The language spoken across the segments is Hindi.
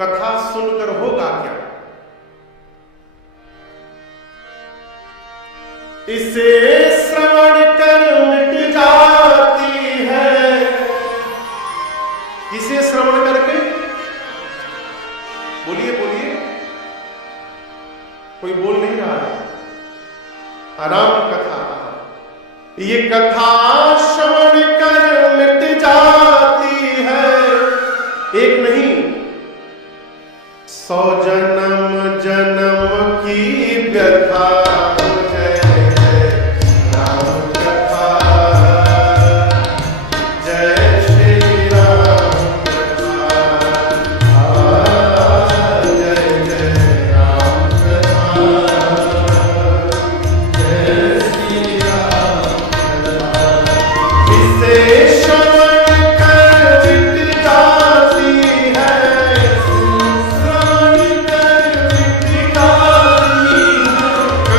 कथा सुनकर होगा क्या? इसे श्रवण कर मिट जाती है। इसे श्रवण करके, बोलिए बोलिए, कोई बोल नहीं रहा है। राम कथा, ये कथा श्रवण कर मिट जाती है। एक नहीं, 100 जन्म जन्म की व्यथा हो जाए। राम कथा, जय श्री राम कथा, जय जय राम कथा, जय श्री राम कथा। इसे श्रवण कर मिट जाती है। श्रवण कर मिट जाती है।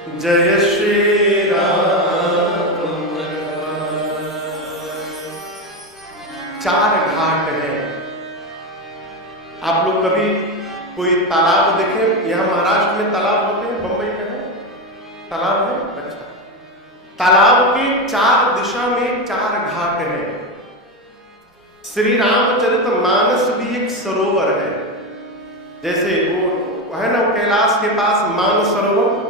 जय श्री राम। चार घाट हैं। आप लोग कभी कोई तालाब देखे? यहां महाराष्ट्र में तालाब होते हैं, बंबई में है तालाब है। अच्छा, तालाब के चार दिशा में चार घाट हैं। श्री रामचरितमानस भी एक सरोवर है। जैसे वो है ना, कैलाश के पास मान सरोवर,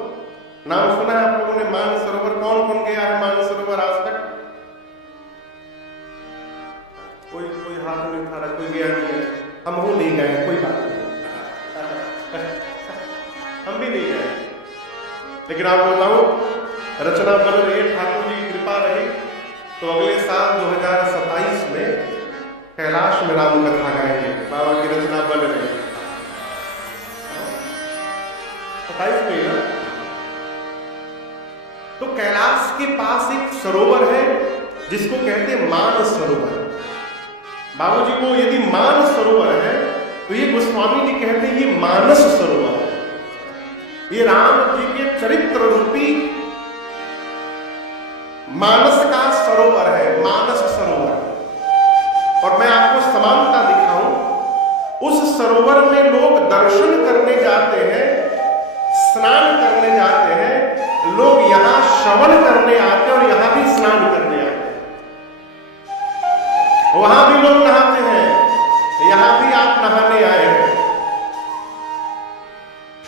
नाम सुना है आप लोगों ने? मान सरोवर कौन कौन गया है मान सरोवर आज तक? कोई कोई हाथ नहीं उठा रहा, कोई गया नहीं है। हम हो नहीं गए, कोई बात नहीं, हम भी नहीं गए। लेकिन आपको बताऊं, रचना बन रही है, ठाकुर जी की कृपा रही तो अगले साल 2027 में कैलाश में राम कथा गाएंगे। बाबा की रचना बन रही है 27 में ना। तो कैलाश के पास एक सरोवर है जिसको कहते हैं मान सरोवर। बाबूजी को यदि मान सरोवर है तो ये गोस्वामी जी कहते हैं ये मानस सरोवर है। ये राम जी के चरित्र रूपी मानस का सरोवर है, मानस सरोवर। और मैं आपको समानता दिखाऊं, उस सरोवर में लोग दर्शन करने जाते हैं, स्नान करने जाते हैं, लोग यहां श्रवण करने आते हैं और यहां भी स्नान करने आते हैं। वहां भी लोग नहाते हैं, यहां भी आप नहाने आए हैं।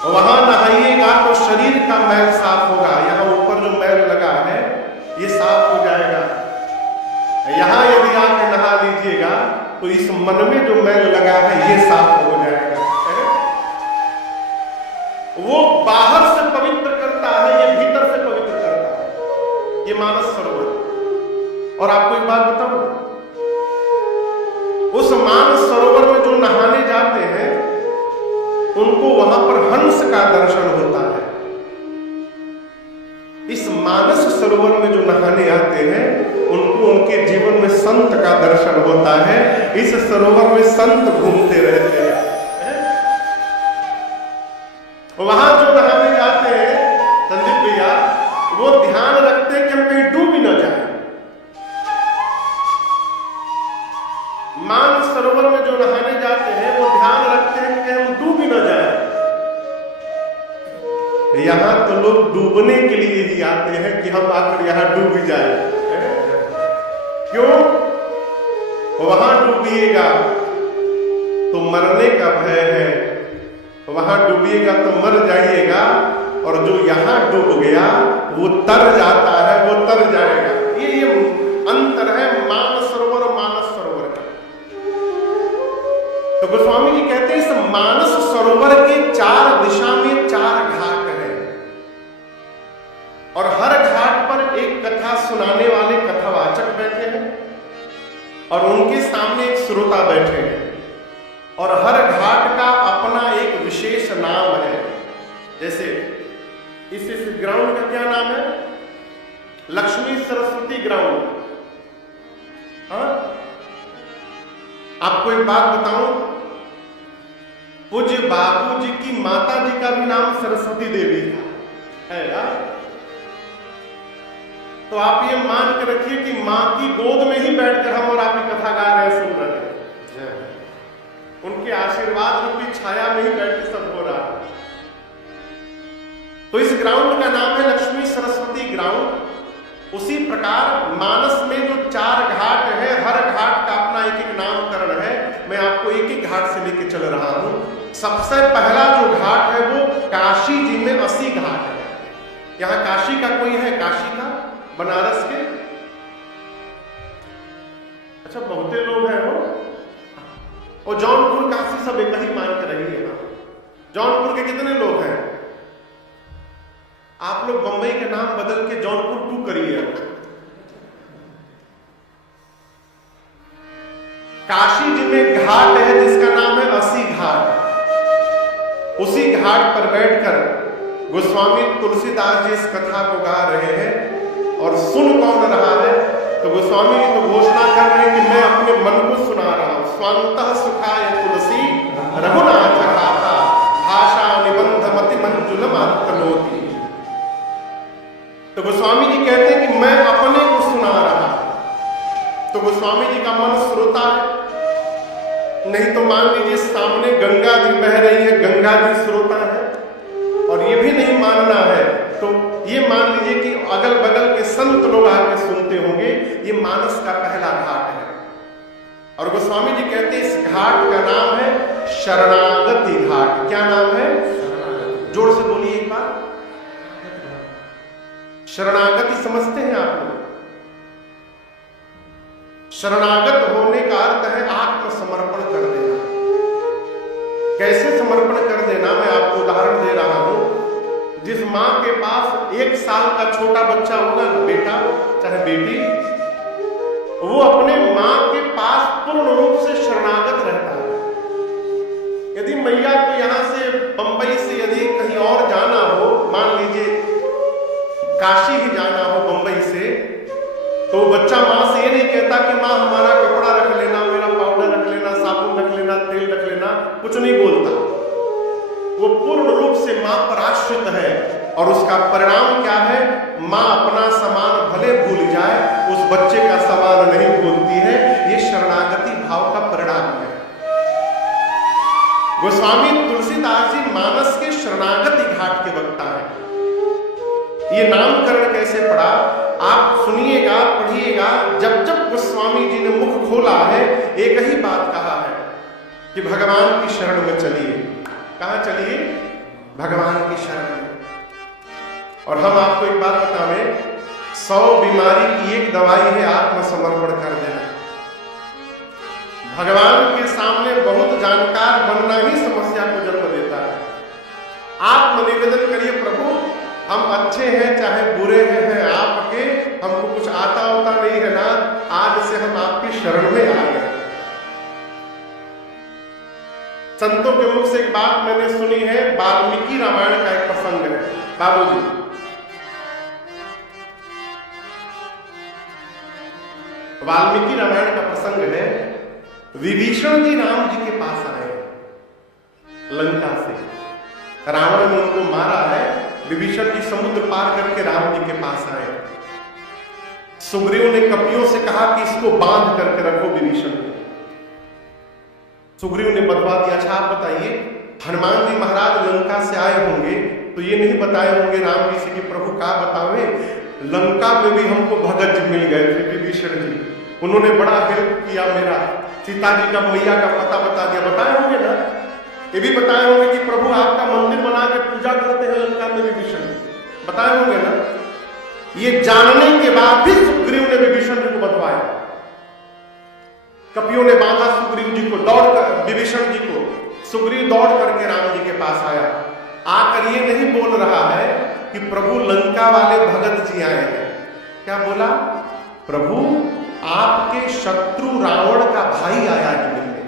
वहां नहाइएगा तो शरीर का मैल साफ होगा। यहां ऊपर जो मैल लगा है ये साफ हो जाएगा। यहां यदि आके नहा लीजिएगा तो इस मन में जो मैल लगा है ये साफ हो जाएगा। वो बाहर से पवित्र करता है, ये भीतर से पवित्र करता है, ये मानस सरोवर। और आपको एक बात बताऊं, उस मानस सरोवर में जो नहाने जाते हैं उनको वहां पर हंस का दर्शन होता है। इस मानस सरोवर में जो नहाने आते हैं उनको उनके जीवन में संत का दर्शन होता है। इस सरोवर में संत घूमते रहते हैं। वहां जो नहाने जाते हैं संदीप भैया, वो ध्यान रखते हैं कि हम कहीं डूब ही ना जाए। मान सरोवर में जो नहाने जाते हैं वो ध्यान रखते हैं कि हम डूब ही ना जाए। यहां तो लोग डूबने के लिए ही आते हैं कि हम आकर यहां डूब ही जाए। क्यों? वहां डूबिएगा तो मरने का भय है, वहां डूबिएगा तो मर जाइएगा, और जो यहां डूब गया वो तर जाता है, वो तर जाएगा। ये अंतर है मान सरोवर और मानस सरोवर का। तो गोस्वामी जी कहते हैं इस मानस सरोवर के चार दिशा में चार घाट हैं, और हर घाट पर एक कथा सुनाने वाले कथावाचक बैठे हैं और उनके सामने एक श्रोता बैठे हैं। और हर घाट का अपना एक विशेष नाम है। जैसे इस ग्राउंड का क्या नाम है? लक्ष्मी सरस्वती ग्राउंड। हाँ, आपको एक बात बताऊं, पूज्य बाबू जी की माता जी का भी नाम सरस्वती देवी था, है ना? तो आप ये मान के रखिए कि मां की गोद में ही बैठकर हम और आप की कथा गा रहे हैं, सुन रहे हैं। उनके आशीर्वाद रूपी छाया में ही बैठ के सब हो रहा है। तो इस ग्राउंड का नाम है लक्ष्मी सरस्वती ग्राउंड। उसी प्रकार मानस में जो चार घाट है, हर घाट का अपना एक एक नामकरण है। मैं आपको एक एक घाट से लेके चल रहा हूं। सबसे पहला जो घाट है वो काशी जी में 80 घाट है। यहां काशी का कोई है? काशी का, बनारस के? अच्छा, बहुते लोग हैं वो। और जौनपुर काशी सब एक ही मान के रही है। जौनपुर के कितने लोग हैं? आप लोग बंबई के नाम बदल के जौनपुर 2 करिए। काशी जी में घाट है जिसका नाम है 80 घाट। उसी घाट पर बैठकर गोस्वामी तुलसीदास जी इस कथा को गा रहे हैं। और सुन कौन रहा है? तो गोस्वामी जी तो घोषणा कर रहे हैं कि मैं अपने मन को सुना रहा हूं। स्वांतः सुखाय तुलसी रघुनाथ गाथा भाषा निबंध मति मंजुल मातनोति। तो गोस्वामी जी कहते हैं कि मैं अपने को सुना रहा हूं। तो गोस्वामी जी का मन श्रोता है, नहीं तो मान लीजिए सामने गंगा जी बह रही है, गंगा जी श्रोता है, और ये भी नहीं मानना है तो ये मान लीजिए कि अगल बगल के संत लोग आके सुनते होंगे। ये मानस का पहला घाट है। और गोस्वामी जी कहते हैं इस घाट का नाम है शरणागति घाट। क्या नाम है? जोर से बोलिए एक बार। शरणागति समझते हैं आप लोग? शरणागत होने का अर्थ है आत्मसमर्पण कर देना। कैसे समर्पण कर देना? मैं आपको उदाहरण दे रहा हूं। जिस मां के पास 1 साल का छोटा बच्चा होगा, बेटा चाहे बेटी, वो अपने मां के पास पूर्ण रूप से शरणागत रहता है। यदि मैया को यहां से बंबई से यदि कहीं और जाना हो, मान लीजिए काशी ही जाना हो बंबई से, तो बच्चा मां से ये नहीं कहता कि मां हमारा कपड़ा रख लेना, मेरा पाउडर रख लेना, साबुन रख लेना, तेल रख लेना, कुछ नहीं बोलता। वो पूर्ण रूप से मां पर आश्रित है, और उसका परिणाम क्या है? मां अपना सामान भले भूल जाए, उस बच्चे का सामान नहीं भूलती है। ये शरणागति भाव का परिणाम है। गोस्वामी तुलसीदास जी मानस के शरणागति घाट के वक्ता है। ये नामकरण कैसे पड़ा आप सुनिएगा, पढ़िएगा। जब जब गोस्वामी जी ने मुख खोला है, एक ही बात कहा है कि भगवान की शरण में चलिए। कहां चलिए? भगवान की शरण में। और हम आपको एक बात बतावें, 100 बीमारी की एक दवाई है आत्मसमर्पण कर देना। भगवान के सामने बहुत जानकार बनना ही समस्या को जन्म देता है। आत्मनिवेदन करिए, प्रभु हम अच्छे हैं चाहे बुरे हैं आपके, हमको कुछ आता होता नहीं है ना, आज से हम आपकी शरण में आ गए। संतों के मुख से एक बात मैंने सुनी है, वाल्मीकि रामायण का एक प्रसंग है। बाबूजी, वाल्मीकि रामायण का प्रसंग है। विभीषण जी राम जी के पास आए लंका से। रावण ने उनको मारा है। विभीषण जी समुद्र पार करके राम जी के पास आए। सुग्रीव ने कपियों से कहा कि इसको बांध करके रखो विभीषण को। सुग्रीव ने बतवा दिया। अच्छा आप बताइए, हनुमान जी महाराज लंका से आए होंगे तो ये नहीं बताए होंगे राम जी से कि प्रभु का बतावे, लंका में भी हमको भगत जी मिल गए थे विभीषण जी, उन्होंने बड़ा हेल्प किया मेरा, सीता जी का मैया का पता बता दिया। बताए होंगे ना? ये भी बताए होंगे कि प्रभु आपका मंदिर बना के पूजा करते हैं लंका में विभीषण, बताए होंगे ना? ये जानने के बाद भी सुग्रीव ने विभीषण जी को बतवाया। कपियों ने बांधा सुग्रीव जी को, दौड़ कर विभीषण जी को। सुग्रीव दौड़ करके राम जी के पास आया। आकर ये नहीं बोल रहा है कि प्रभु लंका वाले भगत जी आए हैं। क्या बोला? प्रभु आपके शत्रु रावण का भाई आया है मिलने।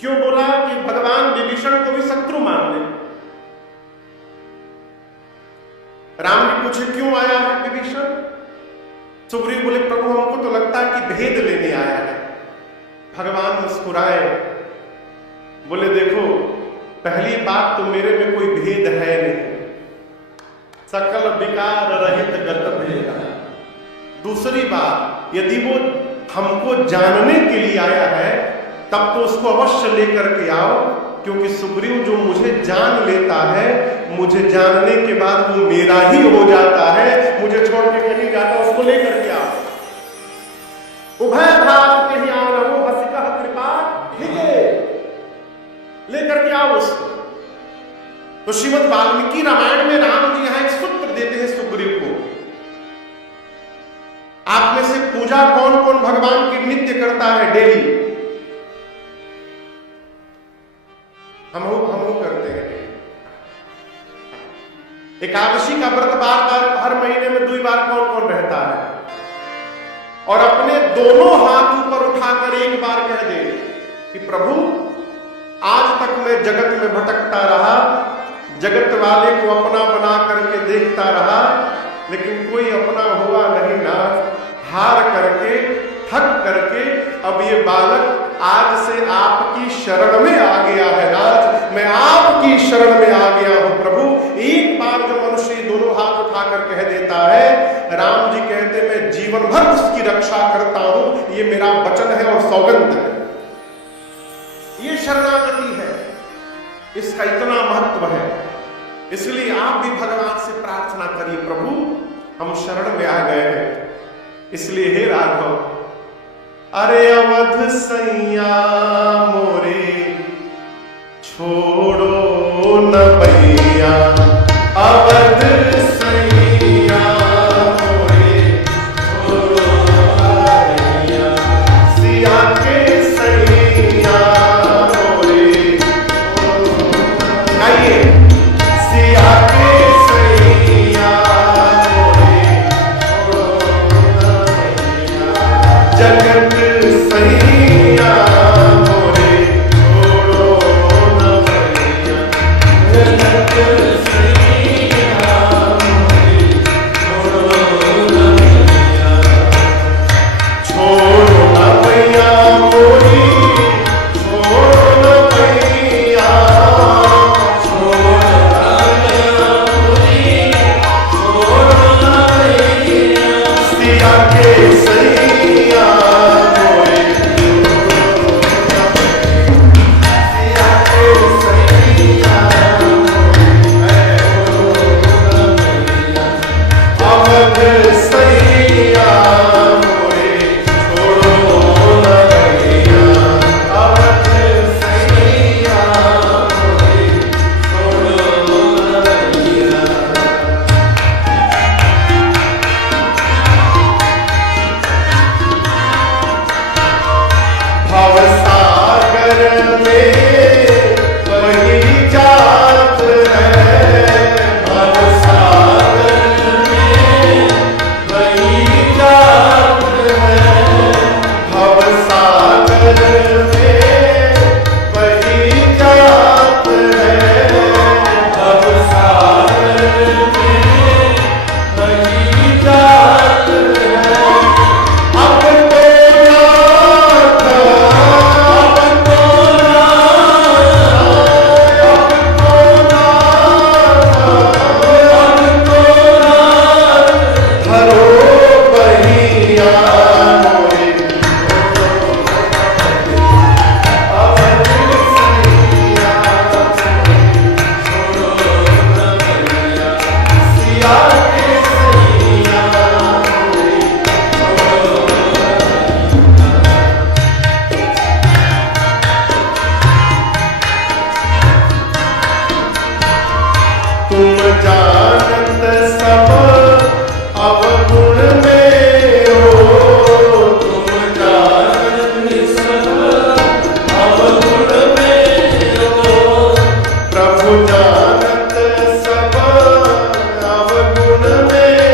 क्यों बोला? कि भगवान विभीषण को भी शत्रु मान ले। राम जी पूछे क्यों आया है विभीषण? सुग्रीव बोले प्रभु हमको तो लगता है कि भेद लेने आया है। भगवान मुस्कुराए, बोले देखो पहली बात तो मेरे में कोई भेद है नहीं, सकल विकार रहित गत भेद। दूसरी बात, यदि वो हमको जानने के लिए आया है तब तो उसको अवश्य लेकर के आओ, क्योंकि सुग्रीव जो मुझे जान लेता है, मुझे जानने के बाद वो मेरा ही हो जाता है, मुझे छोड़ के कहीं जाता, उसको लेकर के आओ। उभय भाग के ही आनहु हसिकह कृपा हिगे, लेकर के आओ उसको। तो श्रीमद् वाल्मीकि रामायण में राम जी यहां एक सूत्र देते हैं सुग्रीव को। आप में से पूजा कौन कौन भगवान की नित्य करता है डेली? हम करते हैं। एकादशी का व्रत बार हर महीने में 2 बार कौन कौन रहता है? और अपने दोनों हाथ ऊपर उठाकर एक बार कह दे कि प्रभु आज तक मैं जगत में भटकता रहा, जगत वाले को अपना बना करके देखता रहा, लेकिन कोई अपना हुआ नहीं ना। हार करके, थक करके अब ये बालक आज से आपकी शरण में आ गया है राज, मैं आपकी शरण में आ गया हूं प्रभु। एक बार जो मनुष्य दोनों हाथ उठा कहता है, राम जी कहते मैं जीवन भर उसकी रक्षा करता हूं, ये मेरा वचन है और सौगंध है। ये शरणागति है, इसका इतना महत्व है। इसलिए आप भी भगवान से प्रार्थना करिए, प्रभु हम शरण में आ गए हैं, इसलिए हे राघव, अरे अवध सैया मोरे छोड़ो न भैया, अवध सैया मोरे छोड़ो न भैया, सिया के सैया मोरे आइए, सिया के सैया मोरे छोड़ो न भैया, जगत सैया मोरे छोड़ो न भैया, जगत सैया मोरे छोड़ो न भैया, छोड़ो न भैया मोरी, छोड़ो न भैया, छोड़ो न भैया मोरी, छोड़ो न भैया, सिया के सैया मोरे सिया के सैया मोरे, अवध सैया मोरे छोड़ो न भैया, अवध सैया मोरे छोड़ो न भैया। भवसागर में वही जात है, भवसागर में वही जात है, भवसागर में वही जात है, भवसागर में वही जात है, अब तो नाथ, अब तो धरो बहिया मोरे, अवध सैया छोड़ो न भैया, सिया के सैया मोरे छोड़ो तुम जानत सब अवगुण में हो, तुम जानत सब अवगुण में हो, प्रभु जानत सब अवगुण में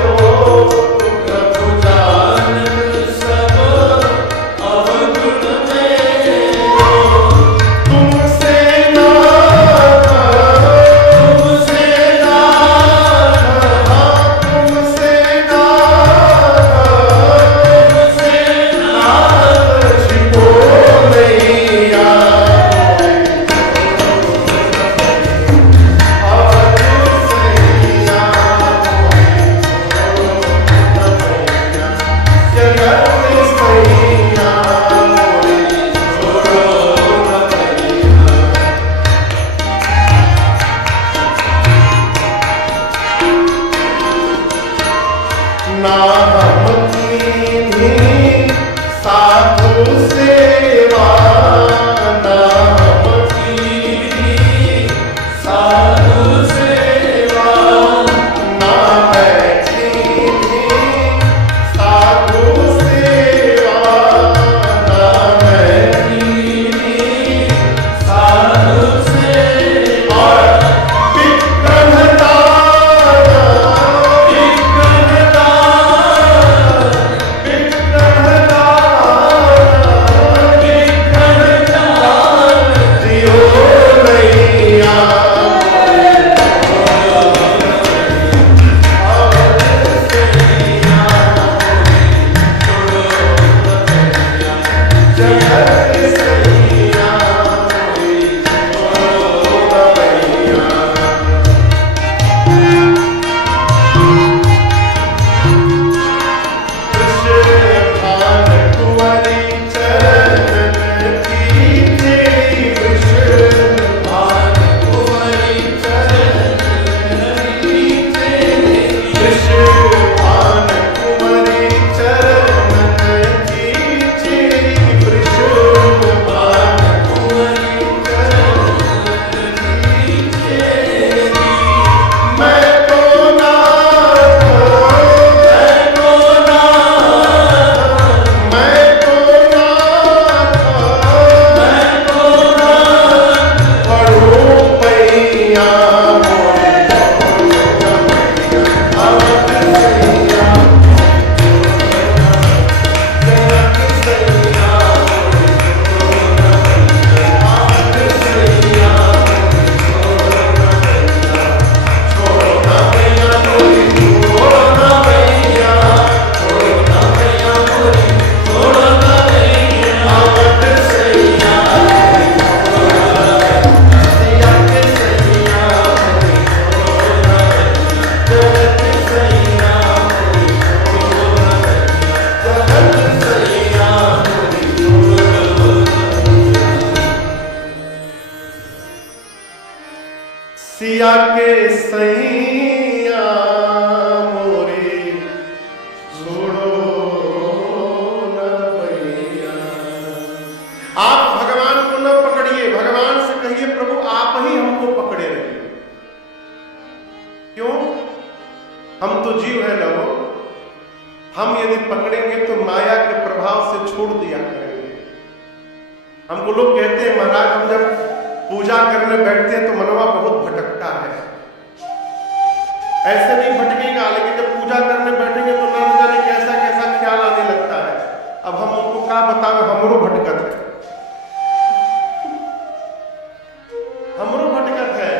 हो, प्रभु जानत सब अवगुण में हो, तुमसे नाथ, तुमसे नाथ, तुमसे नाथ, तुमसे नाथ, छिपो नैया अवध सैया मोरे छोड़ो न भैया, जगत सैया मोरे छोड़ो न भैया। ना हम कीन्ही साधु सेवा, ना हम कीन्ही साधु सेवा, ना मैं कीन्ही साधु सेवा, ना मैं कीन्ही साधु सेवा, विग्रह दान, विग्रह दान, क्यों? हम तो जीव है ना वो, हम यदि पकड़ेंगे तो माया के प्रभाव से छोड़ दिया करेंगे। हमको लोग कहते हैं महाराज हम जब पूजा करने बैठते हैं तो मनवा बहुत भटकता है। ऐसे नहीं भटकेगा, लेकिन जब पूजा करने बैठेंगे तो ना जाने कैसा कैसा ख्याल आने लगता है। अब हम उनको क्या बतावे, हमरो भटकत है, हमरो भटकत है।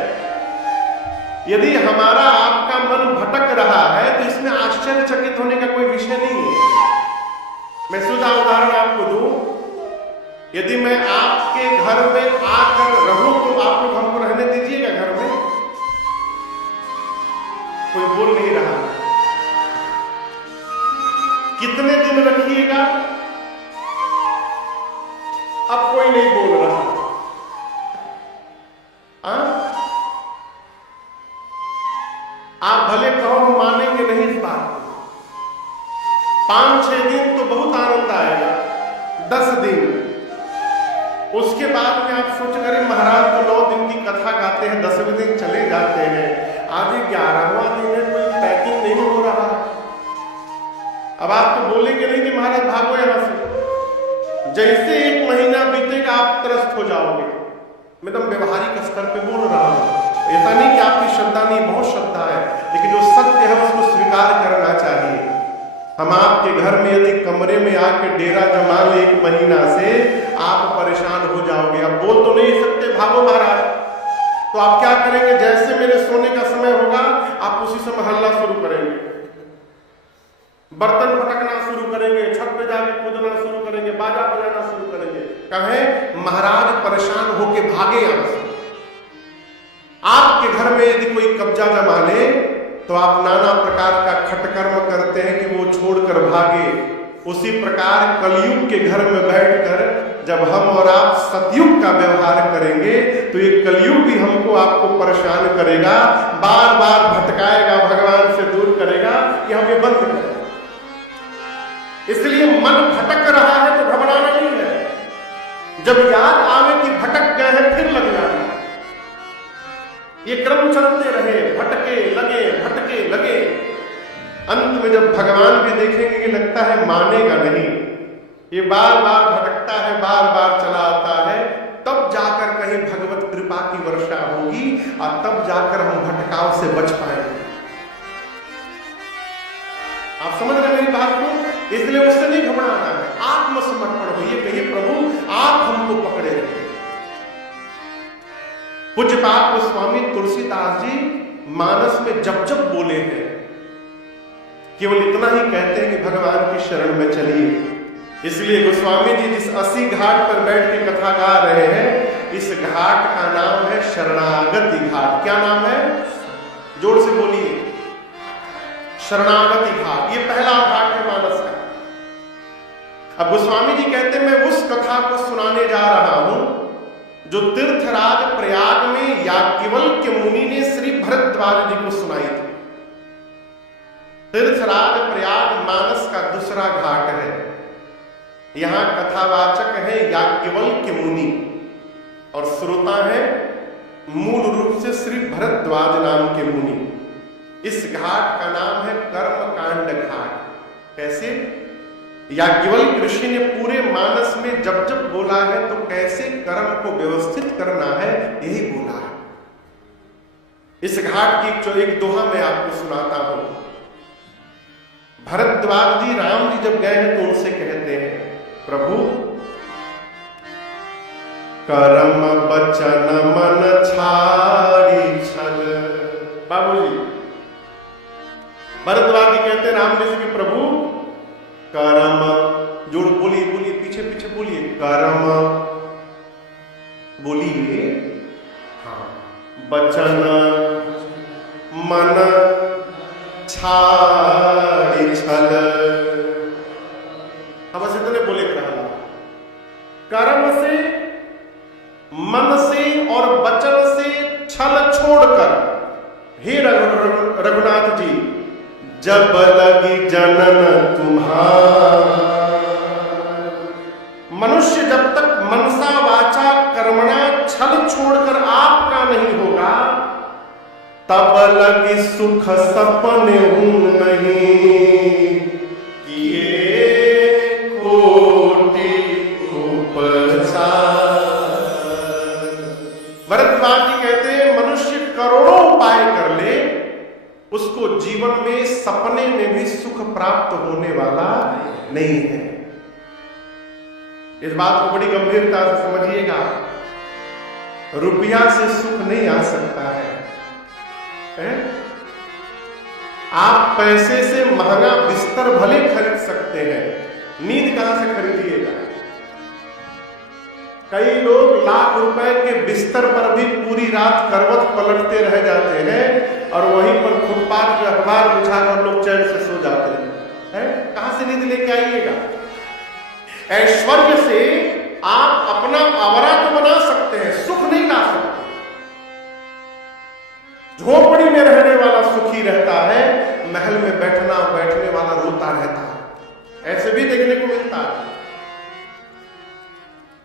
यदि हमारा आपका मन भटक रहा है तो इसमें आश्चर्यचकित होने का कोई विषय नहीं है। मैं सीधा उदाहरण आपको दूं, यदि मैं आपके घर में आकर रहूं तो आप लोग हमको रहने दीजिएगा घर में? कोई बोल नहीं रहा। कितने दिन रखिएगा? अब कोई नहीं बोल रहा। आप भले कहो हम मानेंगे नहीं इस बात को। 5-6 दिन तो बहुत आनंद आएगा, 10 दिन। उसके बाद में आप सोच करें महाराज तो 9 दिन की कथा गाते हैं, 10वें दिन चले जाते हैं, आज 11वां दिन है, कोई पैकिंग नहीं हो रहा। अब आप तो बोलेंगे नहीं कि महाराज भागो यहां से। जैसे 1 महीना बीतेगा आप त्रस्त हो जाओगे। मैं तो व्यवहारिक स्तर पे बोल रहा हूं, ऐसा नहीं कि आपकी श्रद्धा नहीं, बहुत श्रद्धा है, लेकिन जो सत्य है उसको स्वीकार करना चाहिए। हम आपके घर में यदि कमरे में आके डेरा जमा ले 1 महीना से, आप परेशान हो जाओगे। अब बोल तो नहीं सकते भागो महाराज, तो आप क्या करेंगे? जैसे मेरे सोने का समय होगा आप उसी समय हल्ला शुरू करेंगे, बर्तन पटकना शुरू करेंगे, छत पे जाके कूदना शुरू करेंगे, बाजा बजाना शुरू करेंगे। कहें महाराज परेशान होके भागे यहां से। आपके घर में यदि कोई कब्जा जमा ले तो आप नाना प्रकार का खटकर्म करते हैं कि वो छोड़कर भागे। उसी प्रकार कलयुग के घर में बैठकर जब हम और आप सतयुग का व्यवहार करेंगे तो ये कलयुग भी हमको आपको परेशान करेगा, बार बार भटकाएगा, भगवान से दूर करेगा कि हम ये बंद करें। इसलिए मन भटक रहा है तो घबराना नहीं है। जब याद आवे कि भटक गए हैं फिर लग जाना। ये क्रम चलते रहे, भटके लगे। अंत में जब भगवान भी देखेंगे कि लगता है मानेगा नहीं, ये बार बार भटकता है, बार बार चला आता है, तब जाकर कहीं भगवत कृपा की वर्षा होगी और तब जाकर हम भटकाव से बच पाएंगे। आप समझ रहे मेरी बात को? इसलिए उससे नहीं घबराना है, आत्मसमर्पण होइए, कहिए प्रभु आप हमको पकड़े रहे। पूज्यपाद गोस्वामी तुलसीदास जी मानस में जब जब बोले हैं केवल इतना ही कहते हैं कि भगवान की शरण में चलिए। इसलिए गोस्वामी जी जिस 80 घाट पर बैठ के कथा गा रहे हैं, इस घाट का नाम है शरणागति घाट। क्या नाम है? जोर से बोलिए, शरणागति घाट। ये पहला घाट है मानस का। अब गोस्वामी जी कहते हैं मैं उस कथा को सुनाने जा रहा हूं जो तीर्थराज प्रयाग में याज्ञवल्क्य मुनि ने श्री भरद्वाज जी को सुनाई थी। तीर्थराज प्रयाग मानस का दूसरा घाट है। यहां कथावाचक है याज्ञवल्क्य मुनि और श्रोता है मूल रूप से श्री भरद्वाज नाम के मुनि। इस घाट का नाम है कर्मकांड घाट। कैसे? याज्ञवल्क्य ऋषि ने पूरे मानस में जब जब बोला है तो कैसे कर्म को व्यवस्थित करना है यही बोला है। इस घाट की एक दोहा मैं आपको सुनाता हूं। भरद्वाज जी राम जी जब गए हैं तो उनसे कहते हैं प्रभु कर्म बचन मन छाड़ी छल। बाबूजी भरद्वाज जी कहते हैं राम जी से कि प्रभु कर्म, जोड़ बोलिए पीछे पीछे बोलिए, कर्म बोलिए, हाँ, बचन मन छाड़ी छल। हम ऐसे इतने बोले रहा, कर्म से, मन से और वचन से छल छोड़कर, हे रघुनाथ जी जब लगी जनन तुम्हार। मनुष्य जब तक मनसा वाचा कर्मणा छल छोड़कर आपका नहीं होगा तब लगी सुख सपने हूं नहीं किए कोटि उपचार। भरद्वाज जी कहते हैं मनुष्य करोड़ों उपाय कर ले, उसको जीवन में सपने में भी सुख प्राप्त होने वाला नहीं है। इस बात को बड़ी गंभीरता से समझिएगा। रुपया से सुख नहीं आ सकता है? आप पैसे से महंगा बिस्तर भले खरीद सकते हैं, नींद कहां से खरीदिएगा? कई लोग लाख रुपए के बिस्तर पर भी पूरी रात करवट पलटते रह जाते हैं और वहीं पर फुटपाथ पे अखबार बिछाकर लोग चैन से सो जाते हैं। कहां से नींद लेके आइएगा? ऐश्वर्य से आप अपना आवारा तो बना सकते हैं, सुख नहीं ला सकते। झोपड़ी में रहने वाला सुखी रहता है, महल में बैठने वाला रोता रहता है। ऐसे भी देखने को मिलता है।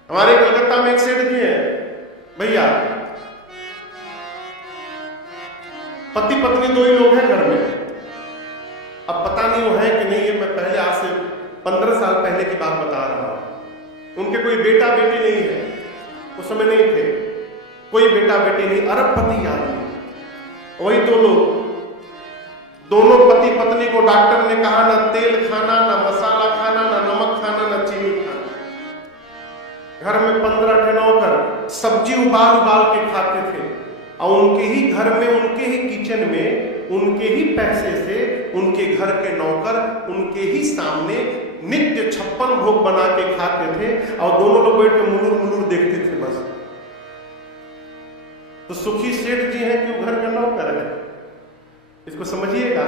हमारे कलकत्ता में एक सेठ जी है भैया, पति पत्नी दो ही लोग हैं घर में। अब पता नहीं वो है कि नहीं, ये मैं पहले आज से 15 साल पहले की बात बता रहा हूं। उनके कोई बेटा बेटी नहीं है, उस समय नहीं थे, कोई बेटा बेटी नहीं, अरबपति आदमी। वही दो लोग, दोनों पति पत्नी को डॉक्टर ने कहा ना तेल खाना, ना मसाला खाना, ना नमक खाना, ना चीनी खाना। घर में 15 नौकर सब्जी उबाल उबाल के खाते थे और उनके ही घर में, उनके ही किचन में, उनके ही पैसे से उनके घर के नौकर उनके ही सामने नित्य 56 भोग बना के खाते थे और दोनों लोग बैठ के मुलुर मुलुर देखते थे बस। तो सुखी सेठ जी हैं कि वो घर का नौकर है? इसको समझिएगा।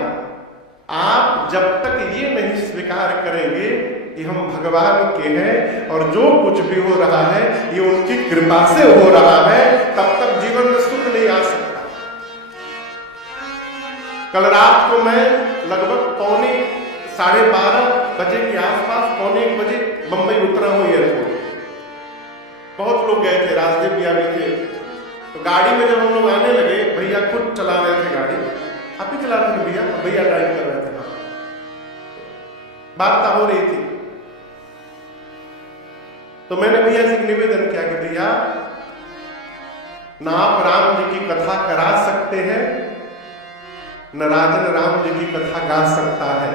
आप जब तक ये नहीं स्वीकार करेंगे कि हम भगवान के हैं और जो कुछ भी हो रहा है ये उनकी कृपा से हो रहा है, तब तक जीवन में सुख नहीं आ सकता। कल रात को मैं लगभग 12:30 बजे के आसपास, 1 बजे बंबई उतरा हूं एयरपोर्ट। बहुत लोग गए थे, राजदेव भैया भी थे। तो गाड़ी में जब हम लोग आने लगे, भैया खुद चला रहे थे गाड़ी। आप ही चला रहे थे भैया? भैया ड्राइव कर रहे थे। वार्ता हो रही थी तो मैंने भैया से एक निवेदन किया कि भैया ना आप राम जी की कथा करा सकते हैं, न राजन राम जी की कथा गा सकता है।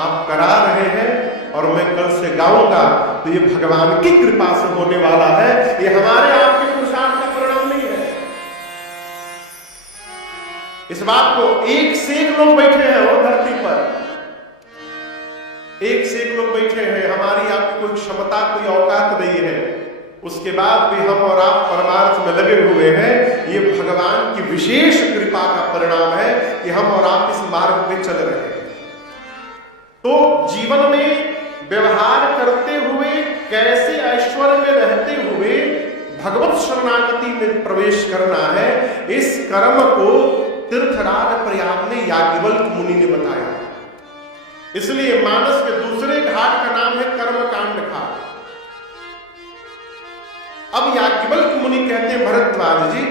आप करा रहे हैं और मैं कल से गाऊंगा, तो ये भगवान की कृपा से होने वाला है, ये हमारे आपके पुरुषार्थ का परिणाम नहीं है। इस बात को एक से एक लोग बैठे हैं वो धरती पर, एक से एक लोग बैठे हैं। हमारी आपकी कोई क्षमता, कोई औकात नहीं है, उसके बाद भी हम और आप परमार्थ में लगे हुए हैं। ये भगवान की विशेष कृपा का परिणाम है कि हम और आप इस मार्ग पे चल रहे हैं। तो जीवन में व्यवहार करते हुए, कैसे ऐश्वर्य में रहते हुए भगवत शरणागति में प्रवेश करना है, इस कर्म को तीर्थराज प्रयाग में याज्ञवल्क्य मुनि ने बताया। इसलिए मानस के दूसरे घाट का नाम है कर्मकांड घाट। अब याज्ञवल्क्य मुनि कहते हैं, भरद्वाज जी,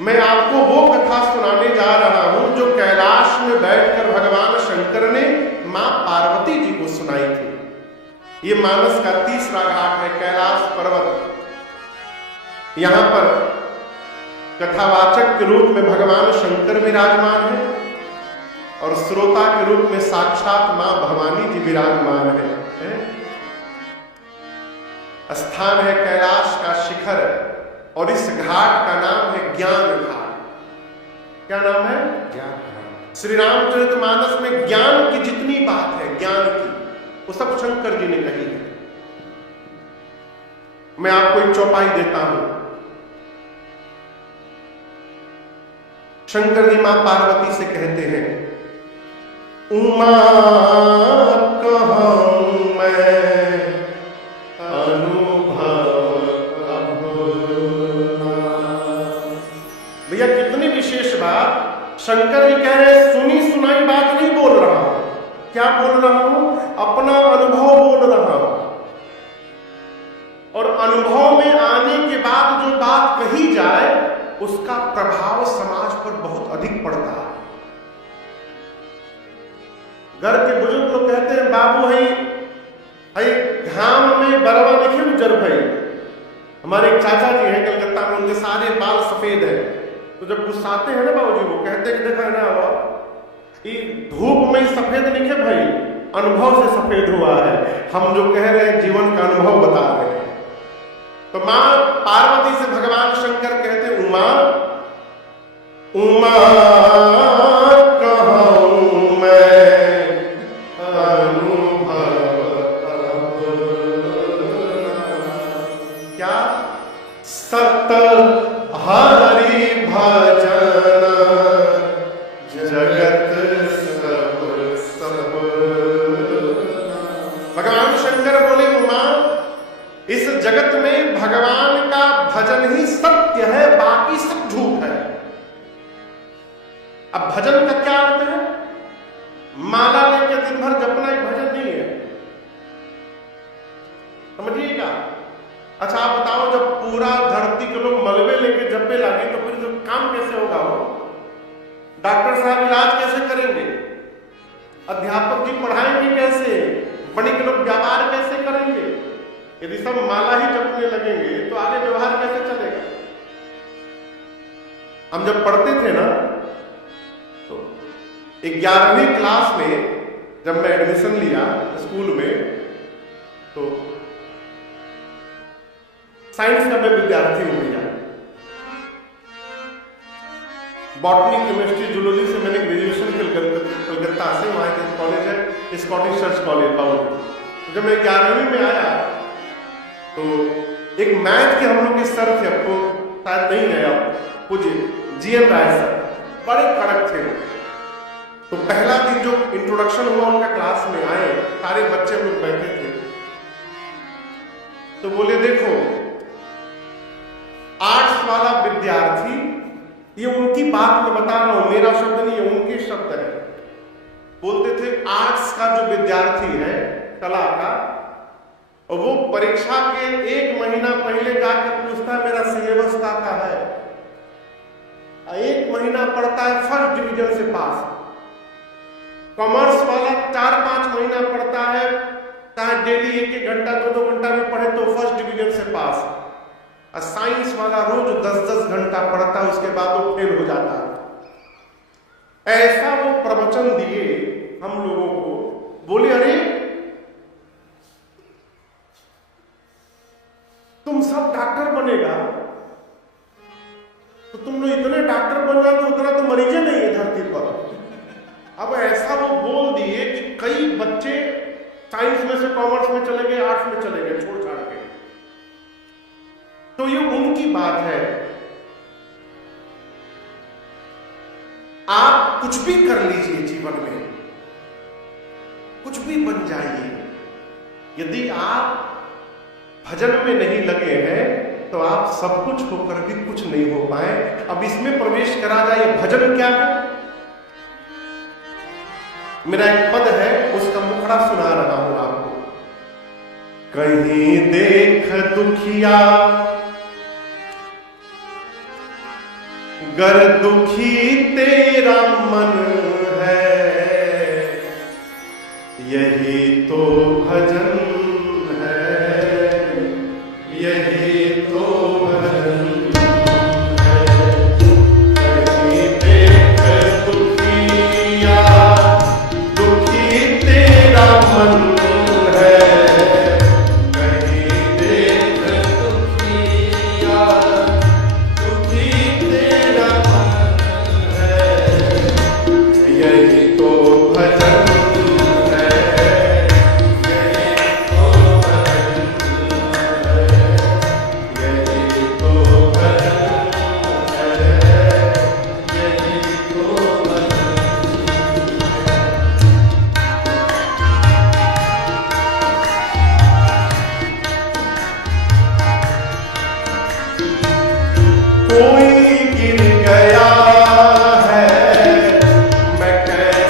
मैं आपको वो कथा सुनाने जा रहा हूं जो कैलाश में बैठकर भगवान शंकर ने मां पार्वती जी को सुनाई थी। ये मानस का तीसरा घाट है, कैलाश पर्वत। यहां पर कथावाचक के रूप में भगवान शंकर विराजमान है और श्रोता के रूप में साक्षात मां भवानी जी विराजमान है। स्थान है कैलाश का शिखर और इस घाट का नाम है ज्ञान घाट। क्या नाम है? ज्ञान घाट। श्री रामचरितमानस में ज्ञान की जितनी बात है, ज्ञान की, वो सब शंकर जी ने कही है। मैं आपको एक चौपाई देता हूं। शंकर जी मां पार्वती से कहते हैं, उमा कहूं मैं अनुभव अभुना। भैया कितनी विशेष बात। शंकर जी कह रहे सुनी सुनाई बात नहीं बोल रहा हूं। क्या बोल रहा हूं? अपना अनुभव बोल रहा हूं। और अनुभव में आने के बाद जो बात कही जाए उसका प्रभाव समाज पर बहुत अधिक पड़ता है। घर के बुजुर्ग लोग कहते हैं बाबू हई घाम में बरवा देखे उज्जर भाई। हमारे एक चाचा जी हैं कलकत्ता में, उनके सारे बाल सफेद हैं, तो जब गुस्साते हैं ना बाबूजी वो कहते हैं कि देखा ना वो कि धूप में सफेद नहीं है भाई, अनुभव से सफेद हुआ है। हम जो कह रहे हैं जीवन का अनुभव बता रहे हैं। तो मां पार्वती से भगवान शंकर कहते उमा उमा कहूं मैं अनुभव क्या सत हरि भजन जगत सब। भगवान शंकर बोले उमा इस जगत में भगवान का भजन ही सत्य है, बाकी सब झूठ है। अब भजन का क्या अर्थ है? माला लेके दिन भर जपना ही भजन नहीं है, समझिएगा। अच्छा आप बताओ जब पूरा धरती के लोग मलबे लेके जपे लगे तो फिर जो काम कैसे होगा? वो डॉक्टर साहब इलाज कैसे करेंगे? अध्यापक जी पढ़ाएंगे कैसे? बड़े के लोग व्यापार कैसे करेंगे? यदि सब माला ही जपने लगेंगे तो आगे व्यवहार कैसे चलेगा? हम जब पढ़ते थे ना तो 11वीं क्लास में जब मैं एडमिशन लिया स्कूल में तो साइंस का मैं विद्यार्थी हूं भैया। बॉटनी केमिस्ट्री जूलॉजी से मैंने ग्रेजुएशन कलकत्ता से, वहां एक कॉलेज है स्कॉटिश चर्च कॉलेज बाउंड। जब मैं 11वीं में आया तो एक मैथ के हम लोग के सर थे, आपको शायद नहीं है, पूज्य GN राय सर, बड़े कड़क थे। तो पहला दिन जो इंट्रोडक्शन हुआ उनका क्लास में आए, सारे बच्चे लोग बैठे थे, तो बोले देखो आर्ट्स वाला विद्यार्थी, ये उनकी बात मैं बता रहा हूं, मेरा शब्द नहीं है, उनके शब्द है। बोलते थे आर्ट्स का जो विद्यार्थी है कला का, और वो परीक्षा के 1 महीना पहले जाकर पूछता है मेरा सिलेबस का है, 1 महीना पढ़ता है फर्स्ट डिवीजन से पास। कॉमर्स वाला 4-5 महीना पढ़ता है, चाहे डेली 1-1 घंटा 2-2 घंटा भी पढ़े तो फर्स्ट डिवीजन से पास। और साइंस वाला रोज 10-10 घंटा पढ़ता है, उसके बाद वो फेल हो जाता है। ऐसा वो प्रवचन दिए हम लोगों को। बोले अरे तुम सब डॉक्टर बनेगा तो तुम लोग इतने डॉक्टर बन जाओगे, उतना तो मरीजे नहीं है धरती पर। अब ऐसा वो बोल दिए कि कई बच्चे साइंस में से कॉमर्स में चले गए, आर्ट्स में चले गए छोड़ छाड़ के। तो ये उनकी बात है। आप कुछ भी कर लीजिए जीवन में, कुछ भी बन जाइए, यदि आप भजन में नहीं लगे हैं तो आप सब कुछ होकर भी कुछ नहीं हो पाए। अब इसमें प्रवेश करा जाए, भजन क्या है? मेरा एक पद है, उसका मुखड़ा सुना रहा हूं आपको। कहीं देख दुखिया गर दुखी तेरा मन है, यही तो भजन है, यही तो भजन है। कहीं देख दुखिया दुखी तेरा मन है, कहीं देख दुखिया दुखी तेरा मन है, यही तो भजन कोई गिर गया है, मैं कैसे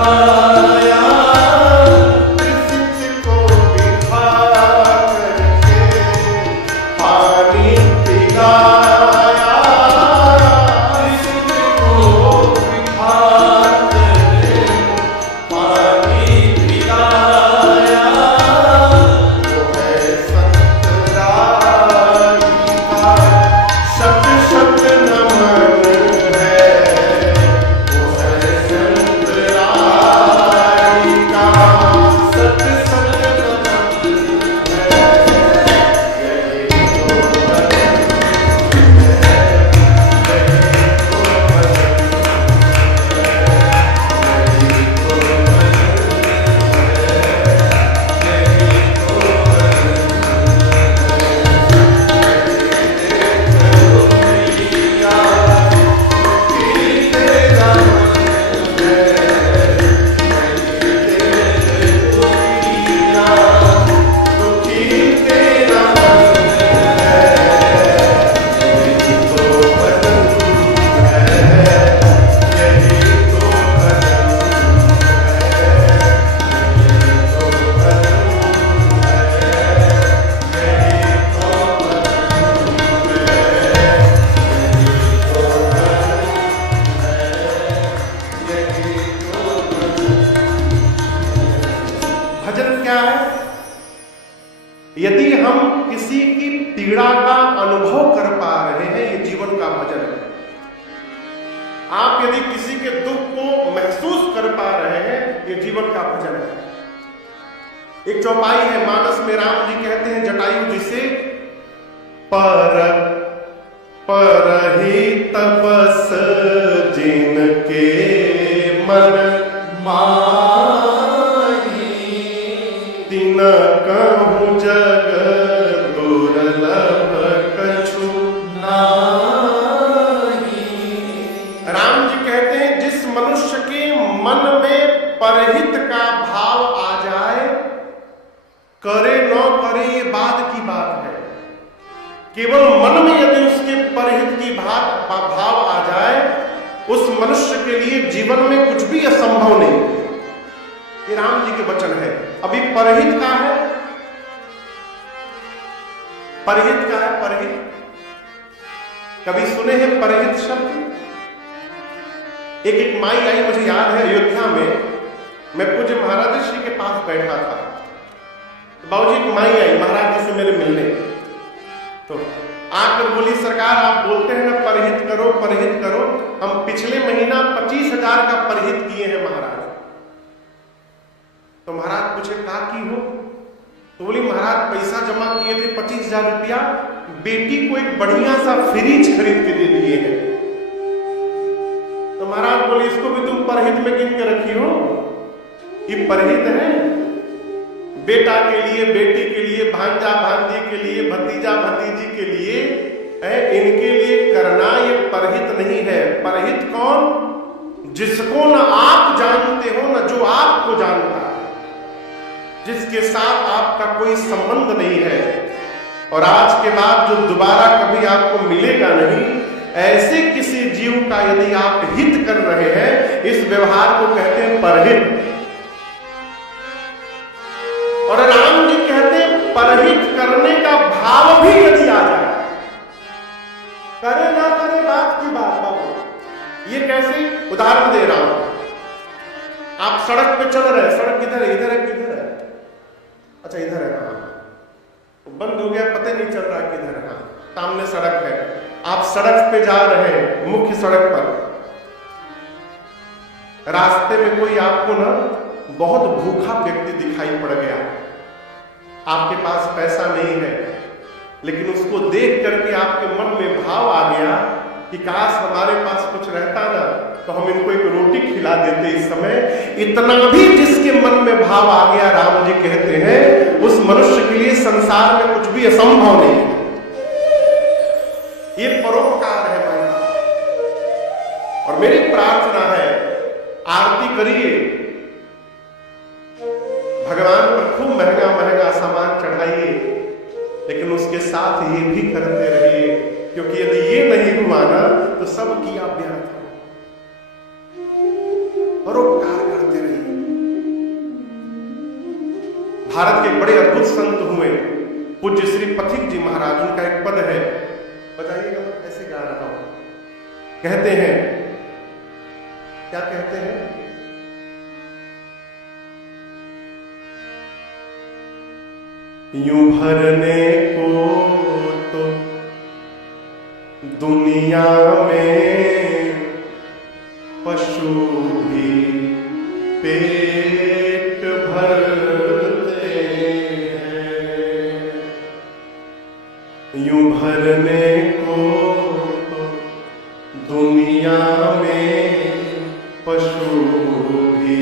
दिखाया, त्रिसित को बिठा करके पानी पिलाया, त्रिसित को बिठा कर पानी पिलाया। वो है संत राही का शत शत नमन है, वो है संत राही का शत शत नमन है। यही तो भजन है, यही तो भजन है, यही तो भजन क्या है? यदि हम किसी की पीड़ा का अनुभव कर पा रहे हैं, ये जीवन का भजन है। आप यदि किसी के दुख को महसूस कर पा रहे हैं, ये जीवन का भजन है। एक चौपाई है मानस में, राम जी कहते हैं जटायु जी से, पर ही तपस जिनके मन तिन कहूँ जग दुर्लभ कछु नाही। राम जी कहते हैं जिस मनुष्य के मन में परहित का भाव आ जाए, करे न करे ये बाद की बात है। केवल मन में यदि उसके परहित की भाव आ जाए, उस मनुष्य के लिए जीवन में कुछ भी असंभव नहीं। ये राम जी के वचन है। अभी परहित का है, परहित का है, परहित कभी सुने हैं परहित शब्द? एक माई आई, मुझे याद है अयोध्या में, मैं पूज्य महाराज श्री के पास बैठा था। बाबूजी एक माई आई महाराज जी से मेरे मिलने, तो आकर बोली सरकार आप बोलते हैं ना परहित करो परहित करो, हम पिछले महीना 25,000 का परहित किए हैं महाराज। तो महाराज पूछे का की हो? तो बोली महाराज पैसा जमा किए थे 25,000 रुपया, बेटी को एक बढ़िया सा फ्रिज खरीद के दे दिए हैं। तो महाराज बोले इसको भी तुम परहित में गिन के रखी हो? ये परहित है? बेटा के लिए, बेटी के लिए, भांजा भांजी के लिए, भतीजा भतीजी के लिए, इनके लिए करना ये परहित नहीं है। परहित कौन? जिसको न आप जानते हो न जो आपको जानता है, जिसके साथ आपका कोई संबंध नहीं है, और आज के बाद जो दोबारा कभी आपको मिलेगा नहीं, ऐसे किसी जीव का यदि आप हित कर रहे हैं, इस व्यवहार को कहते हैं परहित। और राम जी कहते हैं परहित करने का भाव भी यदि आ जाए, करे ना करे बात की बात। बाबू ये कैसे? उदाहरण दे रहा हूं। आप सड़क पे चल रहे हैं, सड़क किधर है? इधर है किधर है? अच्छा इधर है, हाँ बंद हो गया, पता नहीं चल रहा किधर है। हाँ सामने सड़क है, आप सड़क पे जा रहे हैं, मुख्य सड़क पर, रास्ते में कोई आपको ना बहुत भूखा व्यक्ति दिखाई पड़ गया, आपके पास पैसा नहीं है, लेकिन उसको देख करके आपके मन में भाव आ गया कि काश हमारे पास कुछ रहता ना तो हम इनको एक रोटी खिला देते इस समय। इतना भी जिसके मन में भाव आ गया, राम जी कहते हैं उस मनुष्य के लिए संसार में कुछ भी असंभव नहीं है। ये परोपकार है भाई। और मेरी प्रार्थना है आरती करिए, भगवान पर खूब महंगा महंगा सामान चढ़ाइए, लेकिन उसके साथ ये भी करते रहिए, क्योंकि यदि ये नहीं हुआ ना तो सब किया व्यर्थ। परोपकार करते रहिए। भारत के बड़े अद्भुत संत हुए पूज्य श्री पथिक जी महाराज, उनका एक पद है, बताइएगा मैं कैसे गा रहा हूं। कहते हैं, क्या कहते हैं? यूं भरने को तो दुनिया में पशु भी पेट भरते हैं, यूं भरने को तो दुनिया में पशु भी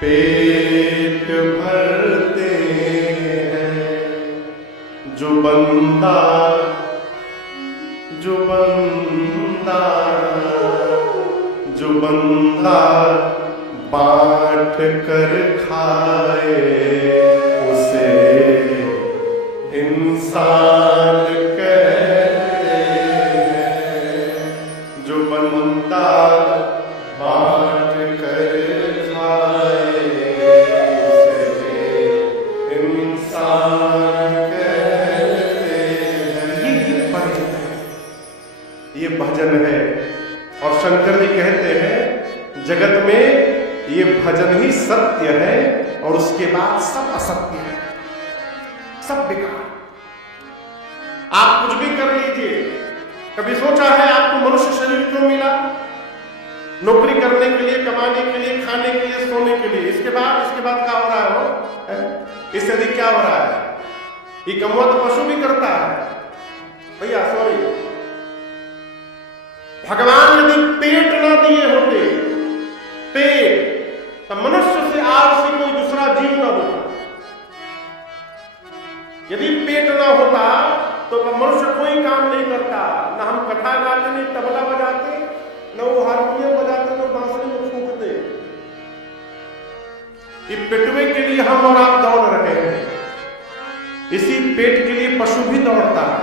पेट भरते हैं, जो बंदा बांट कर खाए उसे इंसान कहते हैं, जो बंदा बांट कर खाए उसे इंसान कहते हैं। ये भजन है। और शंकर जी कहते हैं जगत में ये भजन ही सत्य है और उसके बाद सब असत्य है, सब बेकार। आप कुछ भी कर लीजिए, कभी सोचा है आपको मनुष्य शरीर क्यों मिला? नौकरी करने के लिए, कमाने के लिए, खाने के लिए, सोने के लिए। इसके बाद क्या हो रहा है? वो इससे अधिक क्या हो रहा है? ये कमवा तो पशु भी करता है भैया, सॉरी। भगवान यदि पेट ना दिए होते, पेट, तो मनुष्य से आलसी कोई दूसरा जीव ना होता। यदि पेट ना होता तो मनुष्य कोई काम नहीं करता, ना हम कथा गाते, नहीं तबला बजाते, न वो हारमोनियम बजाते, न बांसुरी में फूंकते। ये पेटवे के लिए हम और आप दौड़ रहे हैं। इसी पेट के लिए पशु भी दौड़ता है।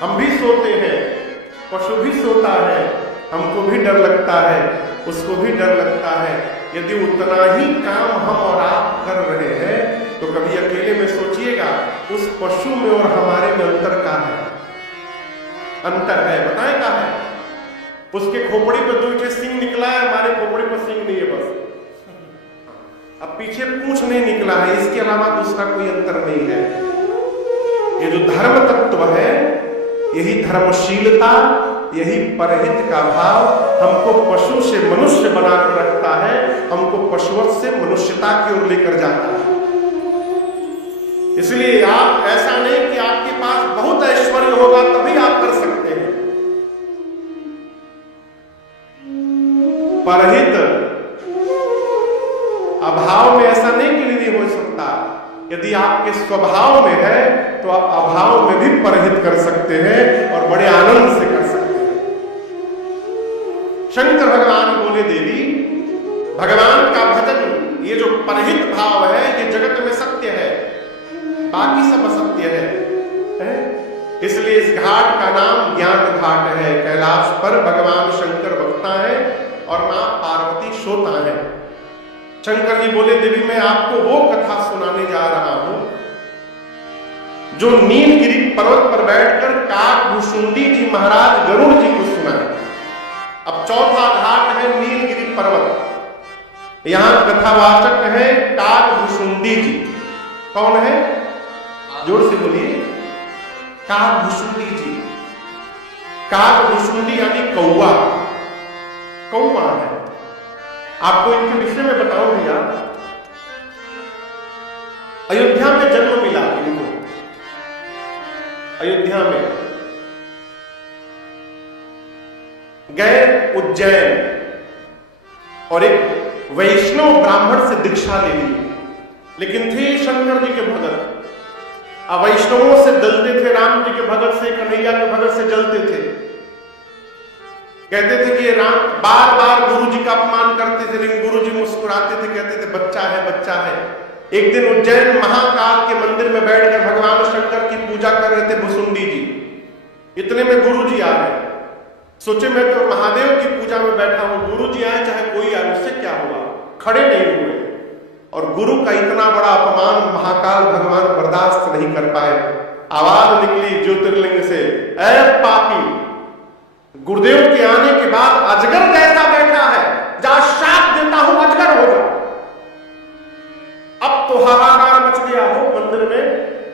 हम भी सोते हैं, पशु भी सोता है, हमको भी डर लगता है, उसको भी डर लगता है। यदि उतना ही काम हम और आप कर रहे हैं तो कभी अकेले में सोचिएगा उस पशु में और हमारे में अंतर क्या है? अंतर है, बताएं क्या है? उसके खोपड़ी पे 2 सिंग निकला है, हमारे खोपड़ी पर सिंग नहीं है, बस अब पीछे पूंछ नहीं निकला है, इसके अलावा दूसरा कोई अंतर नहीं है। ये जो धर्म तत्व है, यही धर्मशीलता, यही परहित का भाव हमको पशु से मनुष्य बनाकर रखता है, हमको पशुवत से मनुष्यता की ओर लेकर जाता है। इसलिए आप ऐसा नहीं कि आपके पास बहुत ऐश्वर्य होगा तभी आप कर सकते हैं। परहित अभाव में ऐसा नहीं कि नहीं हो सकता। यदि आपके स्वभाव में है तो आप अभाव में भी परहित कर सकते हैं और बड़े आनंद से कर सकते हैं। शंकर भगवान बोले देवी, भगवान का भजन, ये जो परहित भाव है, ये जगत में सत्य है, बाकी सब असत्य है? इसलिए इस घाट का नाम ज्ञान घाट है। कैलाश पर भगवान शंकर बसता है और मां पार्वती सोता है। शंकर जी बोले देवी, मैं आपको वो कथा सुनाने जा रहा हूं जो नीलगिरी पर्वत पर बैठकर काकभूषुंडी जी महाराज गरुड़ जी को सुनाए। अब चौथा घाट है नीलगिरी पर्वत। यहां कथावाचक है काकभूषुंडी जी। कौन है? जोर से बोलिए। काकभूषुंडी जी। काकभूषुंडी यानी कौवा, कौवा है। आपको इनके विषय में बताऊं भैया, अयोध्या में जन्म मिला इनको। अयोध्या में गए उज्जैन और एक वैष्णव ब्राह्मण से दीक्षा ले ली, लेकिन थे शंकर जी के भगत। अब वैष्णवों से जलते थे, राम जी के भगत से, कन्हैया के भगत से जलते थे। कहते थे कि ये राम बार बार गुरु जी का अपमान करते थे, लेकिन गुरु जी मुस्कुराते थे, कहते थे बच्चा है, बच्चा है। एक दिन उज्जैन महाकाल के मंदिर में बैठकर भगवान शंकर की पूजा कर रहे थे भुसुंडी जी। इतने में गुरु जी आ गए। सोचे मैं तो महादेव की पूजा में बैठा हूं, गुरु जी आए चाहे कोई आए, उससे क्या हुआ? खड़े नहीं हुए, और गुरु का इतना बड़ा अपमान महाकाल भगवान बर्दाश्त नहीं कर पाए। आवाज निकली ज्योतिर्लिंग से, ऐ पापी, गुरुदेव के आने के बाद अजगर जैसा बैठा है, जा शाप देता हूं अजगर हो जा। अब तो हाहाकार मच गया हो मंदिर में।